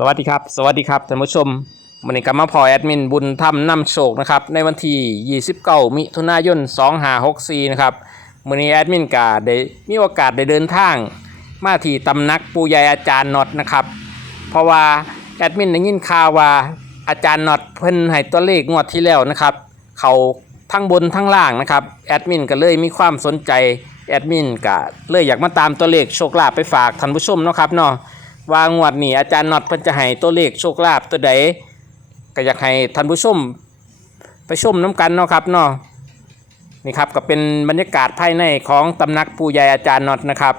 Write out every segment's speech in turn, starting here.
สวัสดีครับ สวัสดีครับท่านผู้ชมวันนี้กลับมาพอแอดมินบุญธรรมนำโชคนะครับในวันที่29มิถุนายน2564นะครับวันนี้แอดมินกาได้มีโอกาสได้เดินทาง มาที่ตำนักปูใหญ่อาจารย์น็อตนะครับ เพราะว่าแอดมินได้ยินข่าวว่าอาจารย์น็อตเพิ่นให้ตัวเลขงวดที่แล้วนะครับ เขาทั้งบนทั้งล่างนะครับแอดมินก็เลยมีความสนใจแอดมินก็เลยอยากมาตามตัวเลขโชคลาภไปฝากท่านผู้ชมเนาะครับเนาะ ว่างวดนี้อาจารย์น็อตเพิ่นจะให้ตัวเลขโชคลาภตัวใดก็อยากให้ท่านผู้ชมไปชมน้ำกันเนาะครับเนาะนี่ครับก็เป็นบรรยากาศภายในของตำนักปู่ใหญ่อาจารย์น็อตนะครับ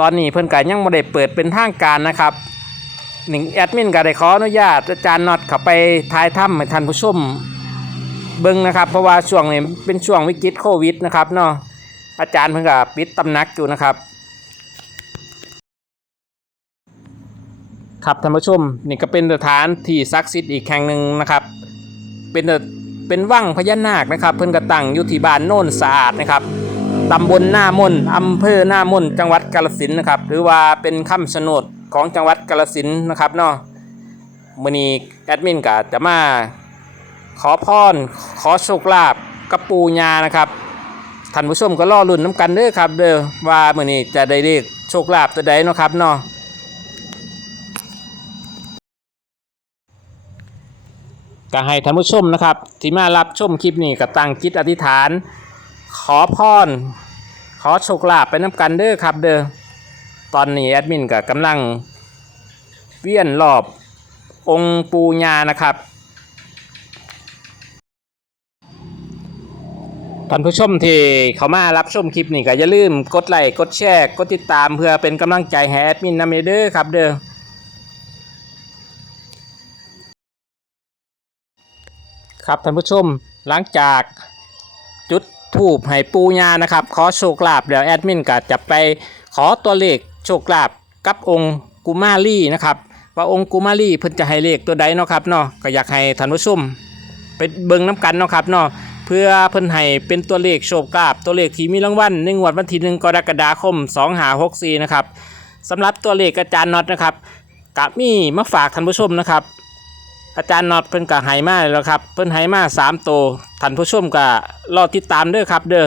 ตอนนี้เพิ่นก็ยังบ่ได้เปิดเป็นทางการนะครับหนึ่งแอดมินก็ได้ขออนุญาตอาจารย์น็อตเข้าไปท้ายถ้ำให้ท่านผู้ชมเบิ่งนะครับเพราะว่าช่วงนี้เป็นช่วงวิกฤตโควิดนะครับเนาะอาจารย์เพิ่นก็ปิดตำนักอยู่นะครับ ครับท่านผู้ชมนี่ก็เป็นสถานที่ศักดิ์สิทธิ์อีกแห่งหนึ่งนะครับ เป็นเป็นวังพญานาคนะครับ เพิ่นกระตั้งอยู่ที่บ้านโน่นสะอาดนะครับตำบลหน้ามนอำเภอหน้ามนจังหวัดกาฬสินนะครับ หรือว่าเป็นคำชะโนดของจังหวัดกาฬสินนะครับเนาะมื้อนี้แอดมินก็จะมาขอพรขอโชคลาภกับปูญานะครับท่านผู้ชมก็รอลุ้นน้ำกันเด้อครับ เด้อว่ามื้อนี้จะได้เลขโชคลาภตัวใดเนาะครับเนาะ ก็ให้ท่านผู้ชมนะครับ ที่มารับชมคลิปนี้ก็ตั้งจิตอธิษฐาน ขอพร ขอโชคลาภไปน้ำกันเด้อครับ เด้อตอนนี้แอดมินก็กำลังเวียนรอบองค์ปูญานะครับท่านผู้ชมที่เขามารับชมคลิปนี้ก็อย่าลืมกดไลค์กดแชร์กดติดตามเพื่อเป็นกำลังใจให้แอดมินนำเด้อครับเด้อ ครับท่านผู้ชมหลังจากจุดถูบให้ปูญานะครับ ขอโชคลาภเดี๋ยวแอดมินก็จะไปขอตัวเลขโชคลาภกับองค์กุมารีนะครับว่าองค์กุมารีเพิ่นจะให้เลขตัวใดเนาะครับเนาะก็อยากให้ท่านผู้ชมไปเบิ่งน้กันเนาะครับเนาะเพื่อเพิ่นให้เป็นตัวเลขโชคลาภตัวเลขที่มีรางวัลในงวดวันที่1กรกฎาคม2564นะครับสำหรับตัวเลขอาจารย์น็อตนะครับกะมีมาฝากท่านผู้ชมนะครับ อาจารย์น็อตเพิ่นก็ให้มาแล้วครับ เพิ่นให้มาสามตัวท่านผู้ชมก็รอติดตามเด้อครับ เด้อ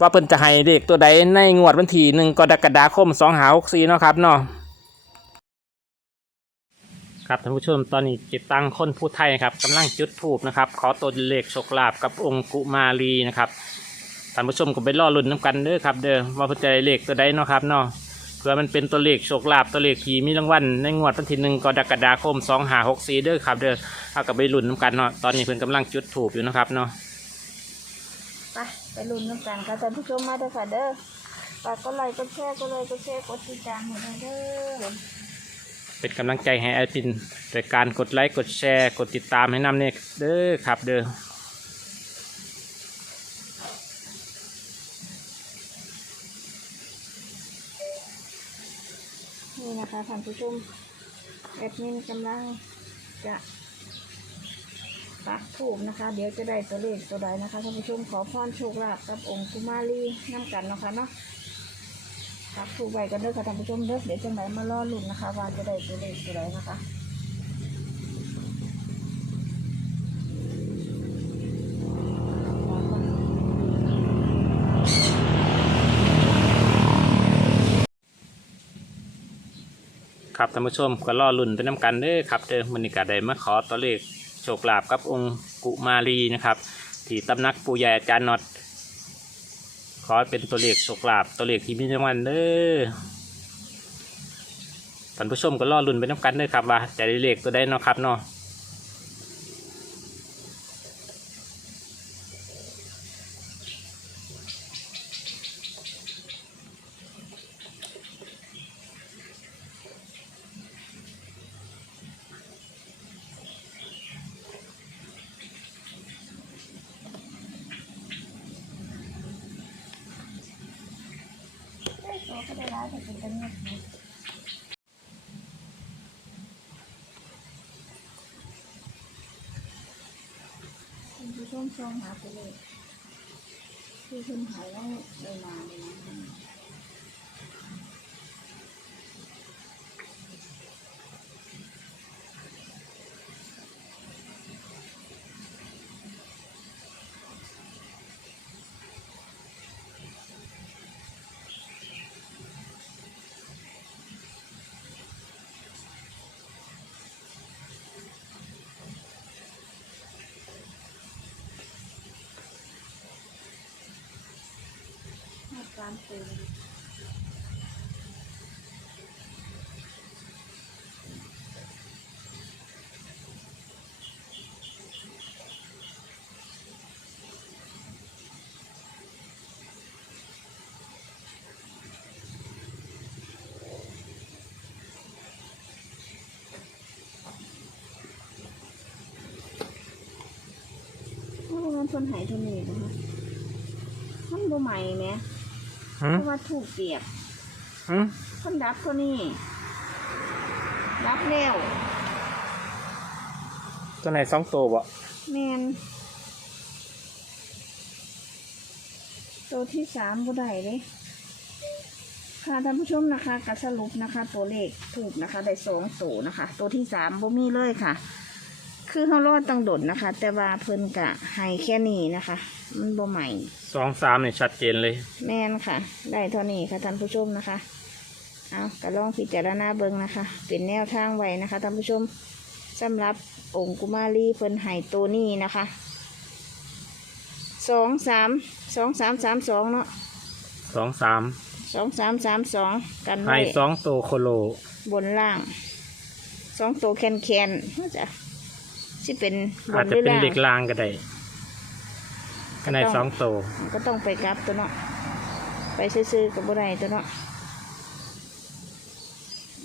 ว่าเพิ่นจะให้เลขตัวใดในงวดวันที่หนึ่งกรกฎาคมสองหาหกสี่เนาะครับเนาะครับท่านผู้ชมตอนนี้จิตตังคนผู้ไทยครับกำลังจุดธูปนะครับ ขอตัวเลขโชคลาภกับองค์กุมารีนะครับท่านผู้ชมก็ไปรอลุ้นน้ำกันเด้อครับ เด้อว่าเพิ่นจะได้เลขตัวใดเนาะครับเนาะ พื่อมันเป็นตัวเลขโชคลาภตัวเลขที่มีรางวัลในงวดวันที่หนึ่งกรกฎาคมสองหาหกสี่เด้อครับเด้อเอากับไปลุ้นน้ำกันเนาะตอนนี้เพิ่นกำลังจุดถูกอยู่นะครับเนาะไปไปลุ้นน้ำกันค่ะท่านผู้ชมมาเด้อค่ะเด้อฝากก็ไลค์ก็แชร์ก็เลยก็แชร์กดติดตามให้ด้วยเด้อเป็นกำลังใจให้แอดมินโดยการกดไลค์กดแชร์กดติดตามให้นำเนี่ยเด้อครับเด้อ นี่นะคะท่าน ผู้ชมแอดมินกำลังจะปักถูกนะคะ เดี๋ยวจะได้ตัวเลขตัวใดนะคะท่านผู้ชมขอพรโชคลาภกับองค์กุมารีน้ำกันนะคะเนาะปักถูกไว้กันเด้อค่ะท่านผู้ชมเด้อเดี๋ยวจะไหนมาล่อลุ่นนะคะว่าจะได้ตัวเลขตัวใดนะคะ ครับท่านผู้ชมก็รอลุ่นไปน้ำกันเด้อครับเด้อมันนี้ก็ได้มาขอตัวเลขโชคลาภกับองค์กุมารีนะครับที่ตำนักปู่ใหญ่อาจารย์น็อตขอเป็นตัวเลขโชคลาภตัวเลขที่มีจังวันเด้อท่านผู้ชมก็รอลุ่นไปน้ำกันเด้อครับว่าจะได้เลขตัวใดเนาะครับเนาะ ก็ได้ร้ายแต่เป็นกันเงียบนะคุณผู้ชมชมหาไปเลยคือคุณหายแล้วเลยมาเลยนะ ตัวเพราะว่ามันคนหายตัวนี้นะคะมันบ่ใหม่ไหม เพมราะว่าถูกเปียกหืมคนดับตัวนี้ดับแล้วตัวไหนสองตัวบ่แมนตัวที่สามบ่ได้เลยค่ะท่านผู้ชมนะคะกสรุปนะคะ ตัวเลขถูกนะคะ ได้สองตัวนะคะ ตัวที่สามบ่มีเลยค่ะ คือเขารอดตังดดนะคะ แต่ว่าเพิ่นกะให้แค่นี้นะคะ มันบ่ใหม่สองสามเนี่ยชัดเจนเลย แม่นค่ะ ได้เท่านี้ค่ะท่านผู้ชมนะคะเอาก็ลองพิจารณาเบิ่งนะคะ เป็นแนวทางไว้นะคะท่านผู้ชมสำหรับองค์กุมารีเพิ่นไห้ตัวนี้นะคะสองสามสองสามสามสองเนาะสองสามสองสามสามสองกันให้ไว้สองตัวโคโลบนล่างสองตัวแคนแคนๆน่าจะ สิเป็นบอาจนหจะรือเป็นล่าง เด็กลางก็ได้ก็ได้ก็ต้องสองตัวก็ต้องไปกลับตัวเนาะ ไปซื้อๆกับบ่ได้ตัวเนาะ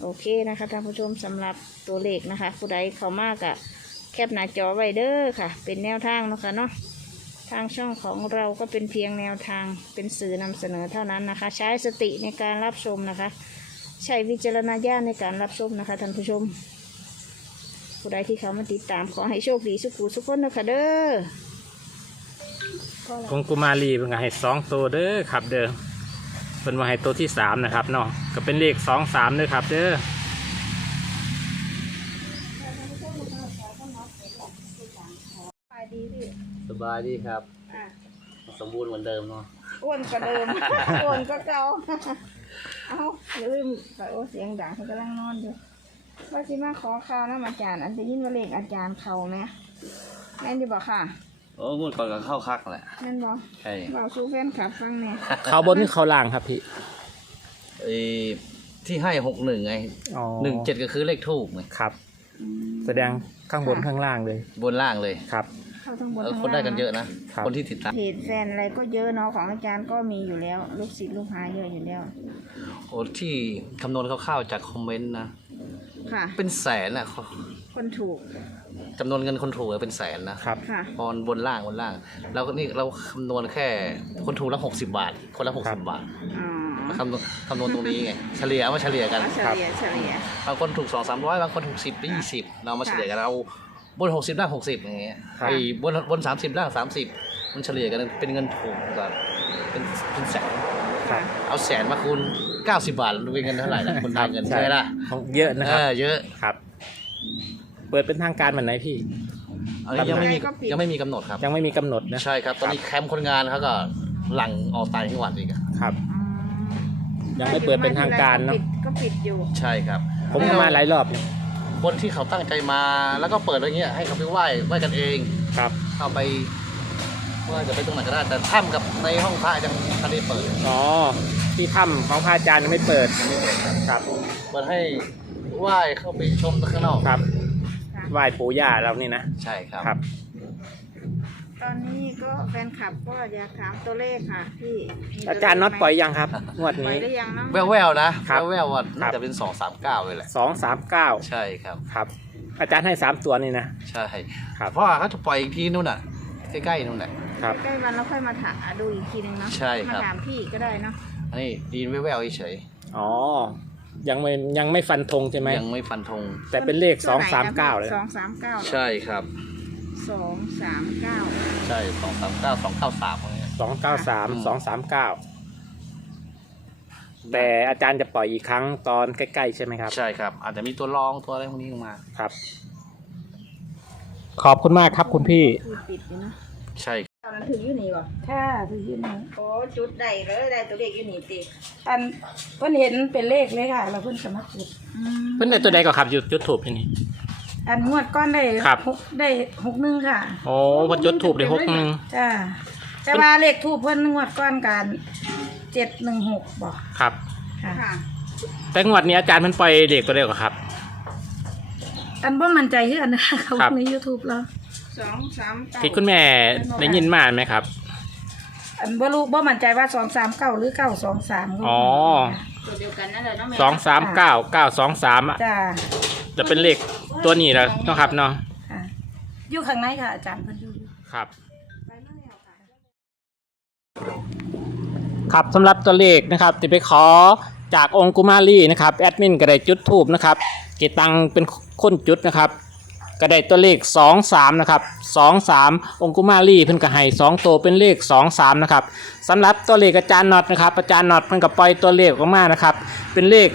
โอเคนะคะท่านผู้ชมสำหรับตัวเลขนะคะ ผู้ใดเข้ามากอะแคปหน้าจอไว้เด้อค่ะ เป็นแนวทางเนาะคะเนาะ ทางช่องของเราก็เป็นเพียงแนวทางเป็นสื่อนำเสนอเท่านั้นนะคะ ใช้สติในการรับชมนะคะ ใช้วิจารณญาณในการรับชมนะคะท่านผู้ชม ผู้ใดที่เขามาติดตามขอให้โชคดีสุขุสุขคนนะคะเด้อก็แล้วกงกุมารีเป็นไงให้สองตัวเด้อครับ เด้อเป็นว่าให้ตัวที่สามนะครับเนาะก็เป็นเลขสองสามเด้อครับ เด้อไปดีพี่สบายดีครับ อะสมบูรณ์เหมือนเดิมเนาะอ้วนกว่าเดิม อ้วนก็เก่า เอาอย่าลืมไปโอ้เสียงดังเขากำลังนอนอยู่ ว่าสิมาขอข่าวนะอาจารย์ อันจะยินว่าเลขอาจารย์เขาไหมแม่นดีบอกค่ะโอ้งวดก่อนก็เข้าคักแหละแม่นบอกใช่บอกสู้แฟนขับฟังเนี่ยเขาบนหรือเขาล่างครับพี่ไอ้ที่ให้หกหนึ่งไงอ๋อหนึ่งเจ็ดก็คือเลขทูบไงครับ แสดงข้างบนข้างล่างเลย บนล่างเลยครับเข้าทั้งบนเออทั้งคนได้กันเยอะล่างนะ ครับคนที่ติดตามเพจแฟนอะไรก็เยอะเนาะของอาจารย์ก็มีอยู่แล้ว ลูกศิษย์ลูกหาเยอะอยู่แล้ว โอ้ที่คำนวณคร่าวๆจากคอมเมนต์นะ ค่ะ เป็นแสนนะคนถูกจำนวนเงินคนถูกอะเป็นแสนนะครับ ค่ะพอบนบนล่างบนล่างเราก็นี่เราคำนวณแค่คนถูกละหกสิบาท คนละหกครัสิบบบาทอ๋อมาคำนวณคำนวณตรงนี้ไงเฉลี่ยเอามาเฉลี่ยกัน เอาเฉลี่ยเฉลี่ย บางคนถูกสองสามร้อยบางคนถูกสิบยี่สิบเรามาเฉลี่ยกันเอาบนหกสิบล่างหกสิบอย่างเงี้ยครับ ไอ้บนบนสามสิบล่างสามสิบมันเฉลี่ยกันเป็นเงินถูกก่อนเป็นเป็นแสนครับเอาแสนมาคูณ เก้าสิบบาทเป็นเงินเท่าไหร่ล่ะคนได้เงินใช่ไหมล่ะเยอะนะครับเออเยอะ ครับ เปิดเป็นทางการวันไหนพี่ อันนี้ยังไม่มีก็ปิดยังไม่มีกำหนดครับ ยังไม่มีกำหนดนะ ใช่ครับ ตอนนี้แคมป์คนงานเขาก็หลังออกต่างจังหวัดอีกอะครับอืมยังไม่เปิดเป็นทางการเนาะก็ปิดก็ปิดอยู่ ใช่ครับผมก็มาหลายรอบเนี่ยคนที่เขาตั้งใจมาแล้วก็เปิดอะไรเงี้ยให้เขาไปไหว้ไหว้กันเอง ครับ เข้าไปว่าจะไปตรงไหนก็ได้แต่ถ้ำกับในห้องพระยังไม่ได้เปิด อ๋อ ที่ถ้ำของพระอาจารย์ยังไม่เปิดครับเปิดให้ไหว้เข้าไปชมข้างนอกครับไหว้ปู่ย่าเรานี่นะใช่ครับครับ ตอนนี้ก็แฟนคลับก็อยากถามตัวเลขค่ะพี่มีตัวเลขอาจารย์น็อตปล่อยยังครับงวดปล่อยนี้หรือยังเนาะแววแววๆนะครับ แววๆว่าครัน่าบจะเป็นสองสามเก้าเลยแหละ สองสามเก้าใช่ครับ ครับ อาจารย์ให้สามตัวนี่นะ ใช่ครับ เพราะว่าเขาจะปล่อยอีกทีนู่นน่ะ ใกล้ๆนู่นแหละครับ ใกล้วันเราค่อยมาถามดูอีกทีหนึงเนาะใช่ครับ มาถามพี่ก็ได้เนาะ อันนี้ไดีนแววๆเฉยอ๋อ ยังไม่ยังไม่ฟันธงใช่ไหมๆยังไม่ฟันธง แต่เป็นเลขสตัอวงไหนสามนะเก้าเลย สองสามเก้าใช่ครับ สองสามเก้าใช่สองสามเก้าสองเก้าสามอะไรเงี้ย สองเก้าสามอืมสองสามเก้า แต่อาจารย์จะปล่อยอีกครั้งตอนใกล้ๆใช่ไหมครับ ใช่ครับ อาจจะมีตัวรองตัวอะไรพวกนี้ลงมา ครับ ขอบคุณมากครับคุณพี่ คือปิดอยู่เนาะใช่ ตอนนั้นถึงอยู่นี่บ่ค่ะคือยืนหนึ่งโอ้จุดได้เลยได้ตัวเลขอยู่นี่ติอันเพิ่นเห็นเป็นเลขเลยค่ะ แล้วเพิ่นก็มาจุดอืมเพิ่นได้ตัวใดก็ครับจุดจุดถูกที่นี่อันงวดก้อนได้ครับหกได้หกหนึ่งค่ะโอ้เพิ่นจุดถูกได้หกหนึ่งจ้าแต่ว่าเลขทูปเพิ่นงวดก้อนกันเจ็ดหนึ่งหกบอกครับค่ะค่ะแต่งวดนี้อาจารย์มันปล่อยเด็กตัวเดียวกว่าครับ อันว่ามั่นใจคืออันนะคะเขาครับใน YouTube แล้ว สองสามเก้าที่คุณแม่ได้ยินมาไหมครับ อันว่ารู้ว่ามั่นใจว่าสองสามเก้าหรือเก้าสองสามอ๋อ ตัวเดียวกันนั่นแหละเนาะแม่สองสามเก้าเก้าสองสามจ้าจะเป็นเลขตัวนี้แล้วเนาะครับเนาะค่ะอยู่ข้างในค่ะอาจารย์เพิ่นอยู่ ครับ ครับสำหรับตัวเลขนะครับที่ไปขอจากองค์กุมารีนะครับแอดมินก็ได้จุดทูบนะครับเกตังเป็นคนจุดนะครับ ก็ได้ตัวเลข 2 3 นะครับ 2 3 องคุมารีเพิ่นก็ให้2ตัวเป็นเลข 2 3 นะครับสำหรับตัวเลขอาจารย์น็อตนะครับอาจารย์น็อตเพิ่นก็ปล่อยตัวเลขออกมานะครับ เป็นเลข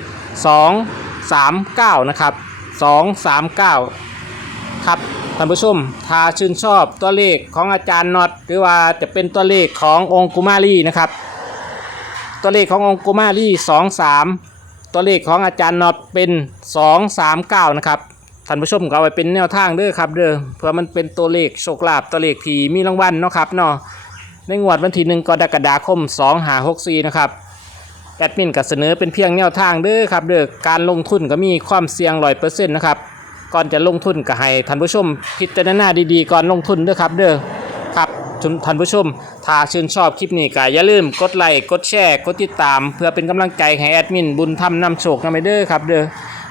2 3 9 นะครับ 2 3 9 ครับท่านผู้ชมถ้าชื่นชอบตัวเลขของอาจารย์น็อตหรือว่าจะเป็นตัวเลขขององคุมารีนะครับ ตัวเลขขององคุมารี2 3 ตัวเลขของอาจารย์น็อตเป็น 2 3 9 นะครับ ท่านผู้ชมก็เอาไว้เป็นแนวทางเด้อครับเด้อเพื่อมันเป็นตัวเลขโชคลาภตัวเลขที่มีรางวัลเนาะครับเนาะในงวดวันที่1กรกฎาคม2 5 6 4นะครับแอดมินก็เสนอเป็นเพียงแนวทางเด้อครับเด้อการลงทุนก็มีความเสี่ยงร้อยเปอร์เซ็นต์นะครับก่อนจะลงทุนก็ให้ท่านผู้ชมพิจารณาดีๆก่อนลงทุนเด้อครับเด้อครับท่านผู้ชม ถ้าชื่นชอบคลิปนี้ก็อย่าลืมกดไลค์กดแชร์กดติดตาม เพื่อเป็นกำลังใจให้แอดมินบุญธรรมนำโชคนำไปเด้อครับเด้อ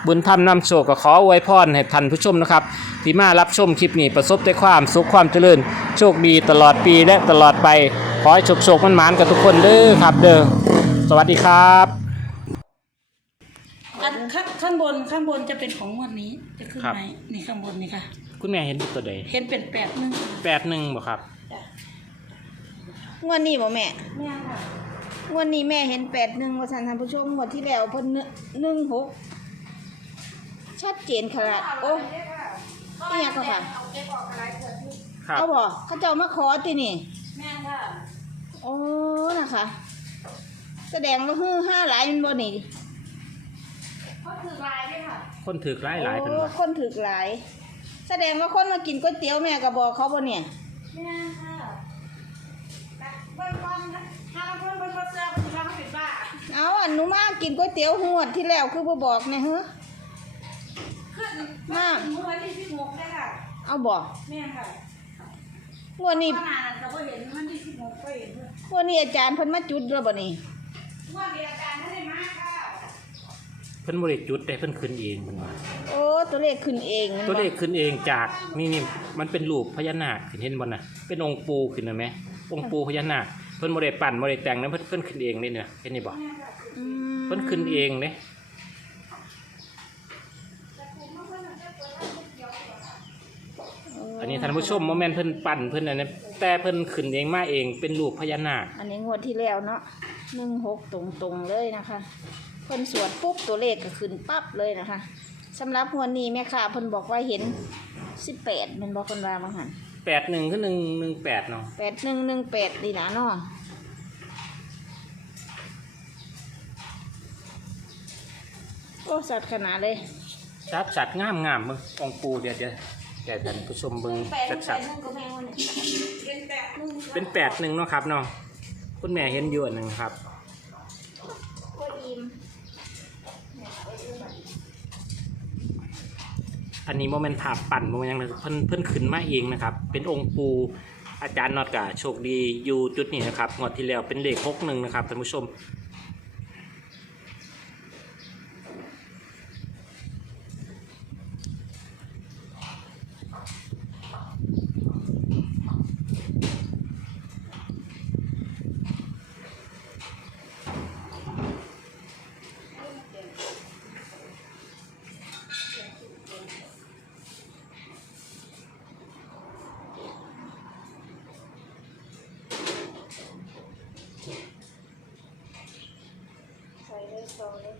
บุญธรรมนำโชคก็ขออวยพรให้ท่านผู้ชมนะครับ ที่มารับชมคลิปนี้ประสบแต่ความสุขความเจริญ โชคดีตลอดปีและตลอดไป ขอให้โชคโชคมันหมานๆกับทุกคนเด้อครับ เด้อสวัสดีครับอันข้างข้างบนข้างบนจะเป็นของงวดนี้จะขึ้นครับไหมนี่ข้างบนนี่ค่ะ คุณแม่เห็นเป็นตัวใดเห็นเป็นแปดหนึ่งแปดหนึ่งบ่ครับงวดนี้บ่แม่แม่ค่ะงวดนี้แม่เห็นแปดหนึ่งว่าท่านท่านผู้ชมงวดที่แล้วเพิ่นหนึ่งหก ชัดเจนขนาดโอ้นี่ยังก็ค่ะครับเอาบ่เขาเจ้ามาขอตินี่แม่ค่ะโอ้นะคะ แสดงว่าฮือห้าหลายมันบ่นี่เขาถือลายด้วยค่ะคนถือหลายหลายเป็นโอ้ว่าคนถึกหลาย แสดงว่าคนมากินก๋วยเตี๋ยวแม่ก็บอกเขาบ่เนี่ย แม่ค่ะแต่เบิ่งก่อนนะถ้าเพิ่นเพิ่นบ่เสื้อเพิ่นสิว่าเขาเป็นบ้า เอาอันหนูมากินก๋วยเตี๋ยวหวดที่แล้วคือบ่บอกเนี่ยเฮ้อขึ้น มาเมื่อวันที่สิบหกเลยค่ะ เอาบอกแม่ค่ะงวดนี้ขนาดแต่ว่าเห็นวันที่สิบหกก็เห็นเพิ่นงวดนี้อาจารย์เพิ่นมาจุดแล้วบ่นี่ว่าเดียวอาจารย์ไม่ได้มาค่ะเพิ่นบริจุดได้เพิ่นขึ้นเองเพิ่นว่าโอ้ตัวเลขขึ้นเองนั่นตัวบ่เลขขึ้นเองจากนี่นี่มันเป็นรูปพญานาคขึ้นเห็นบ่น่ะ เป็นองค์ปูขึ้นนะแม่องค์ปูพญานาคเพิ่นบ่ได้ปั้นบ่ได้แต่งนะเพิ่นเพิ่นขึ้นเองนี่เนี่ยเห็นนี่บ่อืมเพิ่นขึ้นเองเด้ อันนี้ท่านผู้ชมโมเมนต์เพิ่นปั้นเพิ่นอันนี้แต่เพิ่นขึ้นเองมาเองเป็นรูปพญานาคอันนี้งวดที่แล้วเนาะหนึ่งหกตรงๆเลยนะคะ เพิ่นสวดปุ๊บตัวเลขก็ขึ้นปั๊บเลยนะคะสำหรับงวดนี้แม่ค้าเพิ่นบอกว่าเห็นสิบแปดมันบอกคนว่าบางหัน81คือ118เนาะแปดหนึ่งหนึ่งแปดดีนะเนาะโอ้สัตว์ขนาดเลย ชัดชัดงามงามเบิ่งองค์ปูเดี๋ยวเดี๋ยว เดี๋ยวท่านผู้ชมเบิ่งชัดชัดเป็นแปดหนึ่งเนาะครับเนาะคุณแม่เห็นอยู่อันหนึ่งครับอันนี้โมเมนต์ถาบปั่นโมเมนต์ยังเลยเพิ่นเพิ่นขึ้นมาเองนะครับ เป็นองค์ปูอาจารย์นอดกะโชคดีอยู่จุดนี้นะครับงวดที่แล้วเป็นเลขหกหนึ่งนะครับท่านผู้ชม చేస్తూ ఉండే